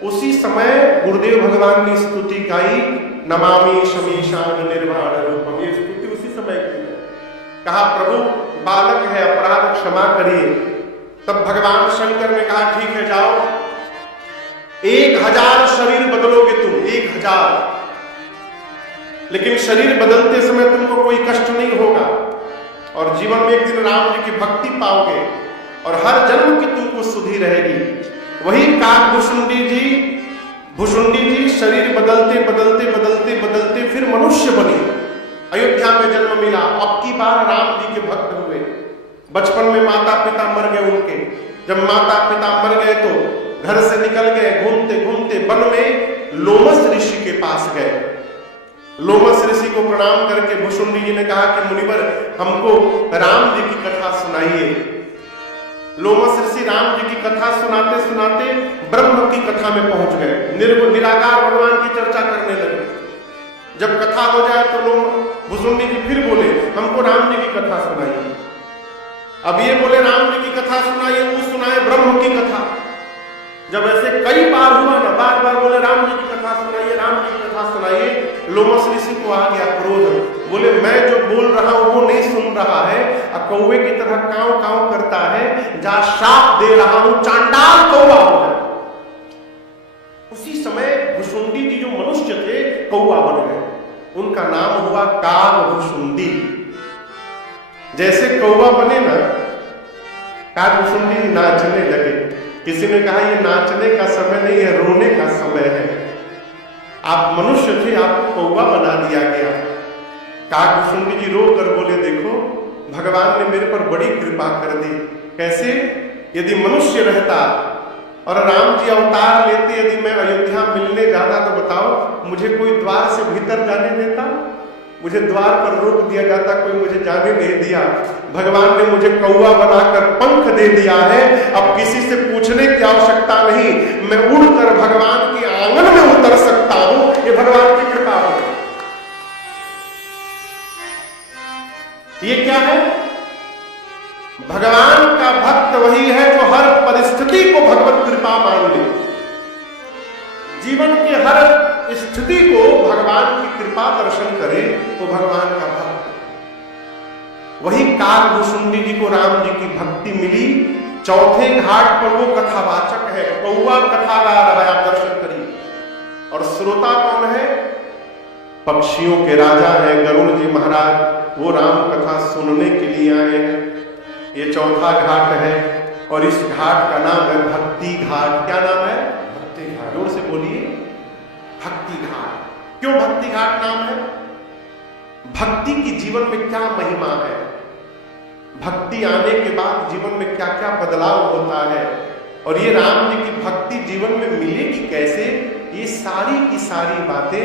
उसी समय गुरुदेव भगवान ने स्तुति गाई, नमामि शमीशान निर्वाण रूपम। ये स्तुति उसी समय की है। कहा प्रभु बालक है, अपराध क्षमा करिए। तब भगवान शंकर ने कहा ठीक है जाओ, 1000 शरीर बदलोगे तुम, 1000, लेकिन शरीर बदलते समय तुमको कोई कष्ट नहीं होगा और जीवन में एक दिन राम जी की भक्ति पाओगे और हर जन्म की तुमको सुधि रहेगी। वही काक भुषुंडी जी शरीर बदलते बदलते बदलते बदलते फिर मनुष्य बने, अयोध्या में जन्म मिला। अब की बार राम जी के भक्त हुए। बचपन में माता पिता मर गए उनके। जब माता पिता मर गए तो घर से निकल गए, घूमते घूमते वन में लोमस ऋषि के पास गए। लोमस ऋषि को प्रणाम करके भुषुंडी जी ने कहा कि मुनिवर हमको राम जी की कथा सुनाइए। लोमस ऋषि राम जी की कथा सुनाते सुनाते ब्रह्म की कथा में पहुंच गए, निराकार भगवान की चर्चा करने लगे। जब कथा हो जाए तो भुषुंडी जी फिर बोले हमको राम जी की कथा सुनाइए। अब ये बोले राम जी की कथा सुनाइए, वो सुनाए ब्रह्म की कथा। जब ऐसे कई बार हुआ ना, बार बार बोले राम जी की कथा सुनाइए, राम जी की कथा सुनाइए, लोमस ऋषि को आ गया क्रोध। बोले मैं जो बोल रहा हूं वो नहीं सुन रहा है, कौवे की तरह कांव कांव करता है, जा शाप दे रहा हूं, चांडाल कौवा हो जाए। उसी समय भुषुंडी जी जो मनुष्य थे कौवा बन गए। उनका नाम हुआ काकभुषुंडी। जैसे कौवा बने ना, काकभुषुंडी नाचने लगे। किसी ने कहा ये नाचने का समय नहीं है, रोने का समय है। आप मनुष्य थे, आपको कौवा बना दिया गया। काकभुषुंडी जी रो कर बोले देखो भगवान ने मेरे पर बड़ी कृपा कर दी। कैसे? यदि मनुष्य रहता और राम जी अवतार लेते, यदि मैं अयोध्या मिलने जाता तो बताओ मुझे कोई द्वार से भीतर जाने देता? मुझे द्वार पर रोक दिया जाता, कोई मुझे जाने नहीं दिया। भगवान ने मुझे कौवा बनाकर पंख दे दिया है। अब किसी से पूछने की आवश्यकता नहीं, मैं उड़कर भगवान के आंगन में उतर सकता हूं। ये भगवान की कृपा है। ये क्या है? भगवान का भक्त वही है जो हर परिस्थिति को भगवत कृपा मान ले। जीवन के हर स्थिति को भगवान की कृपा दर्शन करे तो भगवान का भक्त। वही काकभुषुंडी जी को राम जी की भक्ति मिली। चौथे घाट पर वो कथावाचक है, कौवा कथा गा रहा है, आप दर्शन करिए। और श्रोता कौन है? पक्षियों के राजा है गरुड़ जी महाराज। वो राम कथा सुनने के लिए आए हैं। ये चौथा घाट है और इस घाट का नाम है भक्ति घाट। क्या नाम है? भक्ति घाट। जोर से बोलिए, भक्ति घाट। क्यों भक्ति घाट नाम है? भक्ति की जीवन में क्या महिमा है, भक्ति आने के बाद जीवन में क्या क्या बदलाव होता है, और ये राम जी की भक्ति जीवन में मिलेगी कैसे, ये सारी की सारी बातें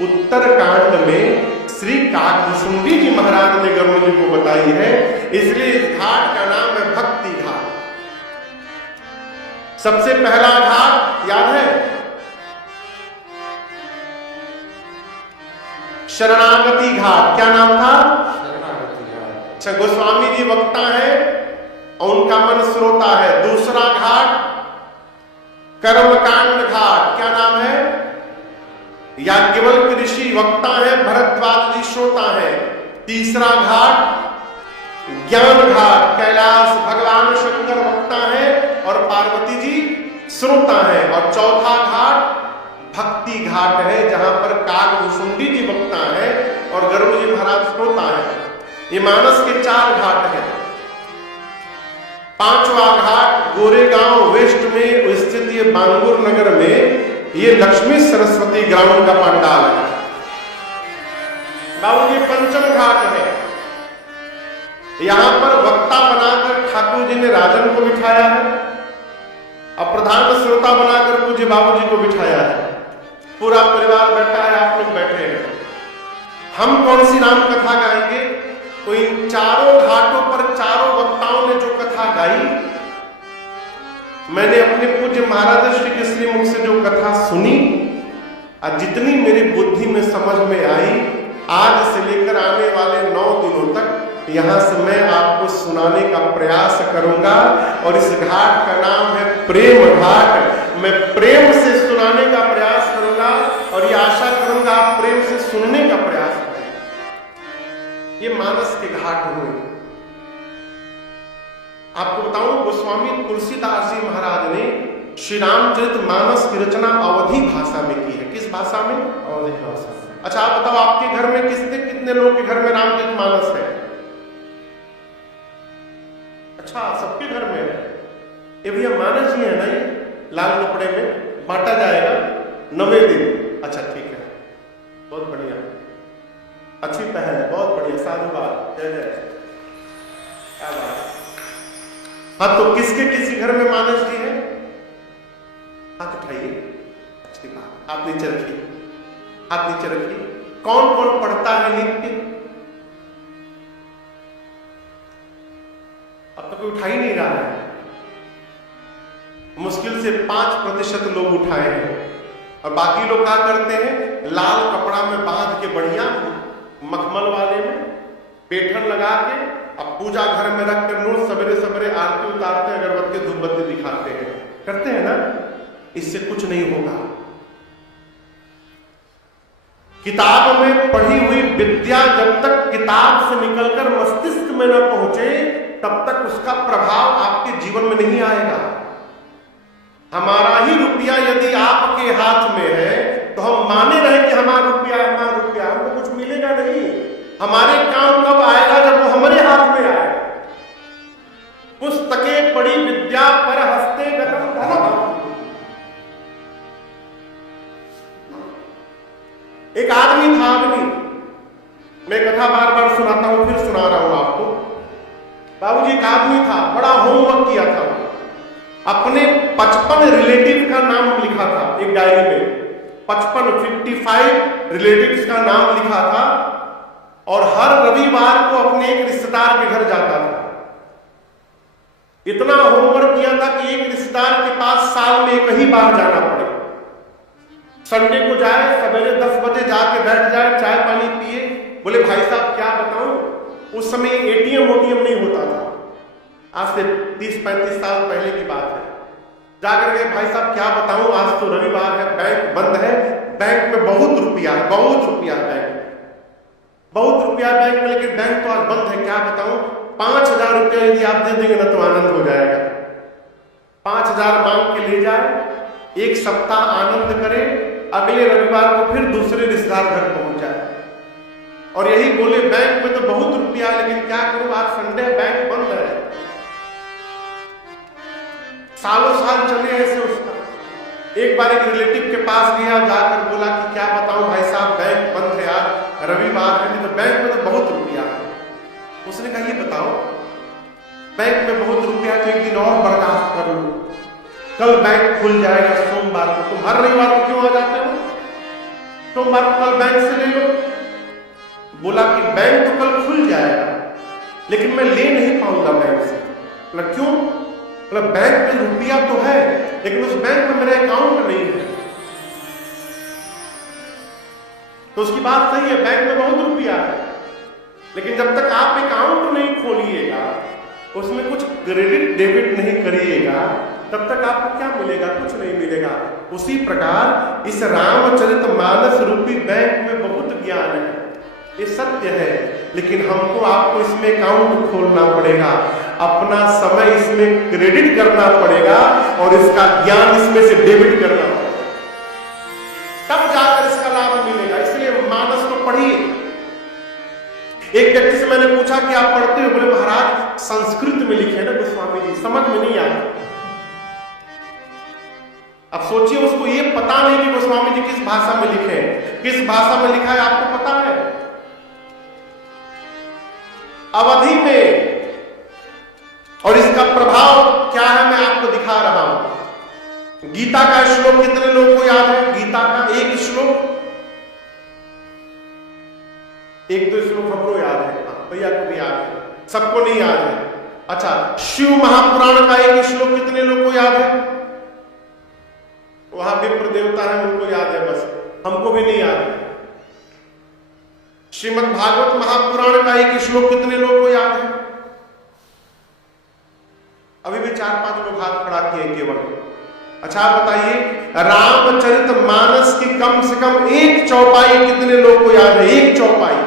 उत्तरकांड में श्री काकभुषुंडी जी महाराज ने गरुड़ जी को बताई है। इसलिए इस घाट का नाम है भक्ति घाट। सबसे पहला घाट याद है? शरणागति घाट। क्या नाम था? शरणागति घाट। अच्छा, गोस्वामी जी वक्ता है और उनका मन श्रोता है। दूसरा घाट कर्मकांड घाट। क्या नाम है? याज्ञवल्क्य ऋषि वक्ता है, भरद्वाज जी श्रोता है। तीसरा घाट ज्ञान घाट, कैलाश भगवान शंकर वक्ता है और पार्वती जी श्रोता है। और चौथा घाट भक्ति घाट है, जहां पर काकभुषुंडी जी वक्ता है और गरुड़ जी महाराज श्रोता है। ये मानस के 4 घाट है। 5वां घाट गोरेगांव वेस्ट में स्थित ये बांगुर नगर में ये लक्ष्मी सरस्वती ग्राउंड का पंडाल है। बाबू ये 5वां घाट है। यहां पर वक्ता बनाकर ठाकुर जी ने राजन को बिठाया है और प्रधान श्रोता बनाकर पूज्य बाबू जी को बिठाया है। पूरा परिवार बैठा है, आप लोग बैठे हैं। हम कौन सी राम कथा गाएंगे? तो इन चारों घाटों पर चारों वक्ताओं ने जो कथा गाई मैंने अपने पूज्य महाराज श्री के श्री मुख से जो कथा सुनी और जितनी मेरी बुद्धि में समझ में आई, आज से लेकर आने वाले 9 दिनों तक यहां से मैं आपको सुनाने का प्रयास करूंगा। और इस घाट का नाम है प्रेम घाट। मैं प्रेम से सुनाने का प्रयास करूंगा और ये आशा करूंगा आप प्रेम से सुनने का प्रयास करें। ये मानस के घाट हुए। आपको बताऊं, गोस्वामी तुलसीदास जी महाराज ने श्री रामचरितमानस की रचना अवधी भाषा में की है। किस भाषा में? अवधी भाषा। अच्छा, आप बताओ, आपके घर में कितने लोग के घर में रामचरितमानस है? अच्छा, सबके घर में है। ये भैया मानस जी है ना, ये लाल कपड़े में बांटा जाएगा 9वें दिन। अच्छा, ठीक है, बहुत बढ़िया, अच्छी पहल है, बहुत बढ़िया, साधुवाद, जय जय, क्या बात। हाँ, तो किसी घर में मानस जी है? हाथ उठाइए। अच्छी बात, आप नीचे रखिए, हाथ नीचे रखिए। कौन कौन पढ़ता है नित्य? अब तो कोई उठा ही नहीं रहा है। मुश्किल से 5% लोग उठाए हैं और बाकी लोग क्या करते हैं? लाल कपड़ा में बांध के, बढ़िया मखमल वाले में पेठन लगा के, अब पूजा घर में रख कर रोज सवेरे सवेरे आरती उतारते हैं, अगरबत्ती धूप बत्ती दिखाते हैं, करते हैं ना। इससे कुछ नहीं होगा। किताब में पढ़ी हुई विद्या जब तक किताब से निकलकर मस्तिष्क में न पहुंचे, तब तक उसका प्रभाव आपके जीवन में नहीं आएगा। हमारा ही रुपया यदि आपके हाथ में है तो हम माने रहे कि हमारा रुपया, हमको कुछ मिलेगा नहीं। हमारे काम कब आएगा? जब वो हमारे हाथ में आएगा। पुस्तकें पढ़ी विद्या पर हस्ते गतम धनम। एक आदमी था, मैं कथा बार बार सुनाता हूं, फिर सुना रहा हूं आपको। बाबूजी, एक आदमी था, बड़ा होमवर्क किया था, अपने 55 रिलेटिव का नाम लिखा था एक डायरी में। 55 रिलेटिव्स का नाम लिखा था और हर रविवार को अपने एक रिश्तेदार के घर जाता था। इतना होमवर्क किया था कि एक रिश्तेदार के पास साल में एक ही बार जाना पड़े। संडे को जाए, सवेरे 10 बजे जाके बैठ जाए, चाय पानी पिए। बोले भाई साहब क्या बताऊं, उस समय एटीएम नहीं होता था, आज से 30-35 साल पहले की बात है। जाकर के भाई साहब क्या बताऊं, आज तो रविवार है, बैंक बंद है, बैंक में बहुत रुपया है, बैंक में, लेकिन बैंक तो आज बंद है। क्या बताऊं, 5,000 रुपया यदि आप दे देंगे ना तो आनंद हो जाएगा। 5,000 मांग के ले जाए, एक सप्ताह आनंद करे, अगले रविवार को फिर दूसरे रिश्तेदार घर पहुंच जाए और यही बोले बैंक में तो बहुत रुपया, लेकिन क्या करूं, आज संडे बैंक बंद है। सालों साल चले ऐसे उसका। एक बार एक रिलेटिव के पास गया, जाकर बोला कि क्या बताऊं भाई साहब, बैंक बंद है, आज रविवार है, तो बैंक में तो बहुत रुपया है। उसने कहा ये बताओ, बैंक में बहुत रुपया तो एक दिन और बर्दाश्त कर लो, कल बैंक खुल जाएगा सोमवार को। तुम हर रविवार को क्यों आ जाते हो? सोमवार को कल बैंक से ले लो। बोला कि बैंक तो कल खुल जाएगा, लेकिन मैं ले नहीं पाऊंगा बैंक से। बोला क्यों? बोला बैंक में रुपया तो है, लेकिन उस बैंक में मेरा अकाउंट नहीं है। तो उसकी बात सही है, बैंक में बहुत रुपया है, लेकिन जब तक आप अकाउंट नहीं खोलिएगा, उसमें कुछ क्रेडिट डेबिट नहीं करिएगा, तब तक आपको क्या मिलेगा? कुछ नहीं मिलेगा। उसी प्रकार इस रामचरितमानस रूपी बैंक में बहुत ज्ञान है, ये सत्य है, लेकिन हमको आपको इसमें अकाउंट खोलना पड़ेगा, अपना समय इसमें क्रेडिट करना पड़ेगा और इसका ज्ञान इसमें से डेबिट करना पड़ेगा, तब जाकर इसका लाभ मिलेगा। इसलिए मानस को पढ़िए। एक व्यक्ति से मैंने पूछा कि आप पढ़ते हो? बोले महाराज संस्कृत में लिखे ना गोस्वामी जी, समझ में नहीं आता। अब सोचिए, उसको ये पता नहीं कि गोस्वामी जी किस भाषा में लिखे हैं, किस भाषा में लिखा है आपको पता है? अवधि में। और इसका प्रभाव क्या है मैं आपको दिखा रहा हूं। गीता का श्लोक कितने लोगों को याद है? गीता का एक श्लोक, एक दो श्लोक हमको याद है, भैया को भी याद है, सबको नहीं याद है। अच्छा, शिव महापुराण का एक श्लोक कितने लोग को याद है? वहां विप्र देवता है, उनको याद है, बस हमको भी नहीं याद है। श्रीमद् भागवत महापुराण का एक श्लोक कितने लोग को याद है? अभी भी 4-5 लोग हाथ खड़ा किए केवल। अच्छा, आप बताइए, रामचरित मानस की कम से कम एक चौपाई कितने लोग को याद है? एक चौपाई।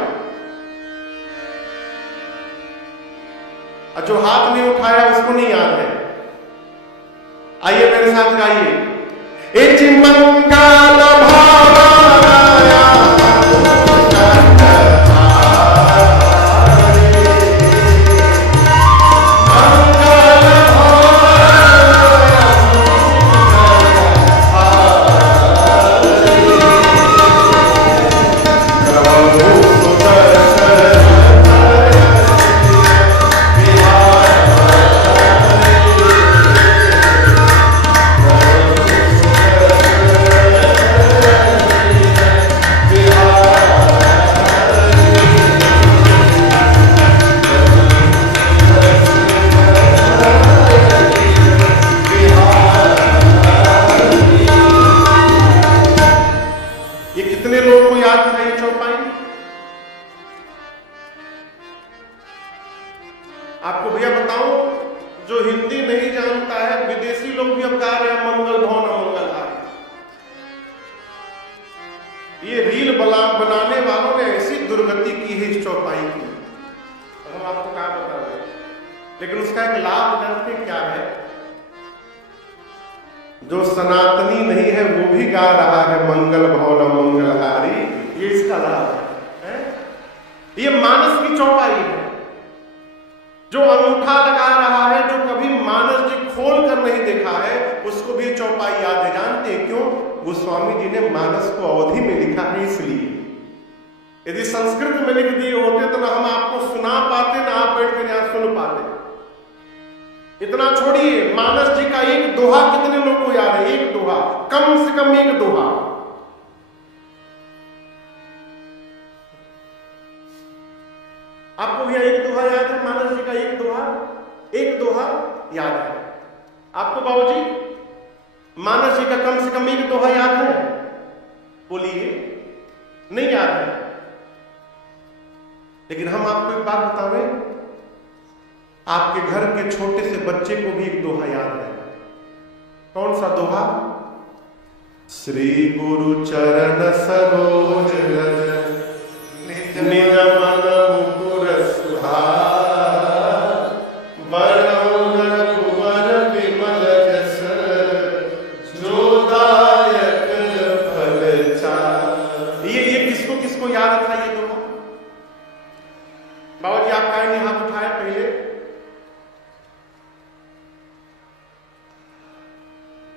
जो हाथ नहीं उठाया उसको नहीं याद है। आइए मेरे साथ गाइए, इति मंगल भावाया आपको भैया बताऊं, जो हिंदी नहीं जानता है, विदेशी लोग भी अब गा रहे हैं मंगल भवन अमंगल हारी। ये रील बनाने वालों ने ऐसी दुर्गति की है इस चौपाई की, हम आपको क्या बता रहे हैं। लेकिन उसका एक लाभ जानते क्या है? जो सनातनी नहीं है वो भी गा रहा है मंगल भवन अमंगल हारी, ये इसका लाभ है। ये मानस की चौपाई है। जो अंगूठा लगा रहा है, जो कभी मानस जी खोल कर नहीं देखा है, उसको भी चौपाई याद है। जानते हैं क्यों? गोस्वामी जी ने मानस को अवधि में लिखा है इसलिए। यदि संस्कृत में लिख दिए होते तो ना हम आपको सुना पाते, ना आप बैठ कर यहां सुन पाते। इतना छोड़िए, मानस जी का एक दोहा कितने लोग को याद है? एक दोहा, कम से कम एक दोहा। आपको भैया एक दोहा याद है? मानस जी का एक दोहा याद है आपको? बाबूजी, मानस जी का कम से कम एक दोहा याद है? बोलिए, नहीं याद है? लेकिन हम आपको एक बात बतावें, आपके घर के छोटे से बच्चे को भी एक दोहा याद है। कौन सा दोहा? श्री गुरु चरण सरोज रज निज मन मुकुर सुधार, बरनउँ रघुबर विमल जस, जो दायक फल चार। ये किसको किसको याद था ये दोहा? बाबा जी आप काहे नहीं हाथ उठाए पहले?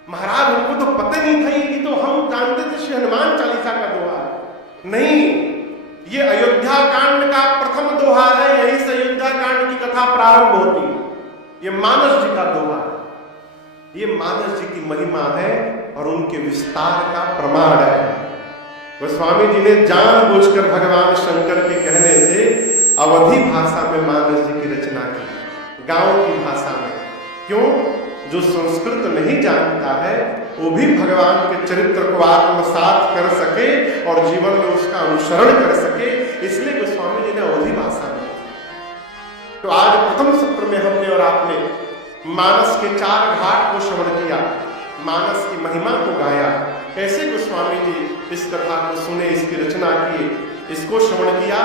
महाराज उनको तो पता नहीं था, ये तो हम जानते थे श्री हनुमान चालीसा का दोहा। नहीं, ये अयोध्या कांड का प्रथम दोहा है। यही से अयोध्या कांड की कथा प्रारंभ होती है। ये मानस जी का दोहा है। ये मानस जी की महिमा है और उनके विस्तार का प्रमाण है। गोस्वामी जी ने जानबूझकर भगवान शंकर के कहने से अवधी भाषा में मानस जी की रचना की, गांव की भाषा में। क्यों? जो संस्कृत नहीं जानता है वो भी भगवान के चरित्र को आत्मसात कर सके और जीवन में उसका अनुसरण कर सके, इसलिए गोस्वामी जी ने अवधी भाषा में। तो आज प्रथम सत्र में हमने और आपने मानस के 4 घाट को श्रवण किया, मानस की महिमा को गाया, कैसे गोस्वामी जी इस कथा को सुने, इसकी रचना की, इसको श्रवण किया।